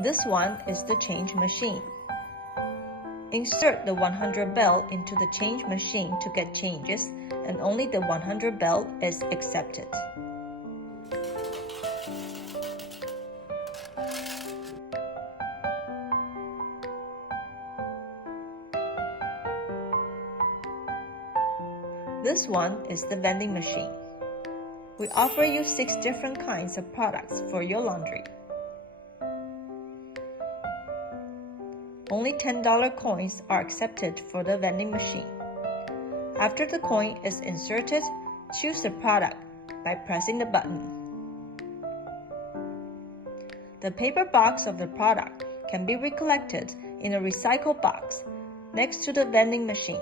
This one is the change machine. Insert the 100 bill into the change machine to get changes, and only the 100 bill is accepted. This one is the vending machine. We offer you 6 different kinds of products for your laundry. Only $10 coins are accepted for the vending machine. After the coin is inserted, choose the product by pressing the button. The paper box of the product can be recollected in a recycle box next to the vending machine.